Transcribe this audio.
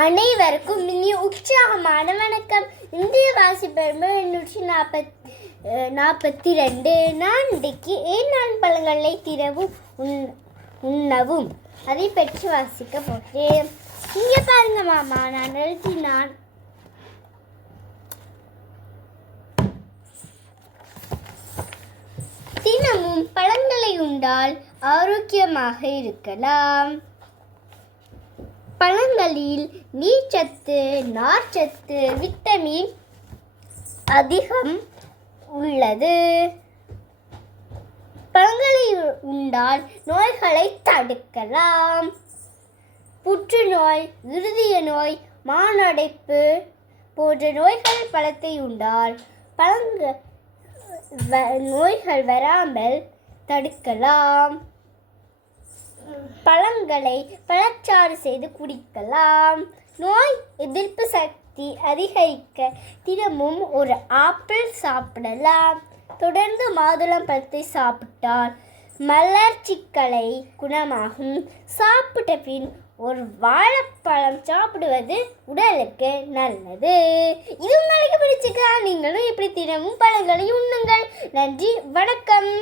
அனைவருக்கும் இனிய உற்சாகமான வணக்கம். இந்திய வாசிப்பெருமை 842. நான் இன்றைக்கு ஏன் பழங்களை திறவும் உண்ணவும் அதை பற்றி வாசிக்க போகிறேன். இங்கே பாருங்க மாமா, நான் எழுதினான். தினமும் பழங்களை உண்டால் ஆரோக்கியமாக இருக்கலாம். பழங்களில் நீர்ச்சத்து, நார்ச்சத்து, விட்டமின் அதிகம் உள்ளது. பழங்களை உண்டால் நோய்களை தடுக்கலாம். புற்றுநோய், இருதய நோய், மாரடைப்பு போன்ற நோய்கள் பழத்தை உண்டால் நோய்கள் வராமல் தடுக்கலாம். பழங்களை பழச்சாறு செய்து குடிக்கலாம். நோய் எதிர்ப்பு சக்தி அதிகரிக்க தினமும் ஒரு ஆப்பிள் சாப்பிடலாம். தொடர்ந்து மாதுளம் பழத்தை சாப்பிட்டால் மலர்ச்சிக்கலை குணமாகும். சாப்பிட்ட பின் ஒரு வாழைப்பழம் சாப்பிடுவது உடலுக்கு நல்லது. இது உங்களுக்கு பிடிச்சிருக்கா? நீங்களும் இப்படி தினமும் பழங்களை உண்ணுங்கள். நன்றி, வணக்கம்.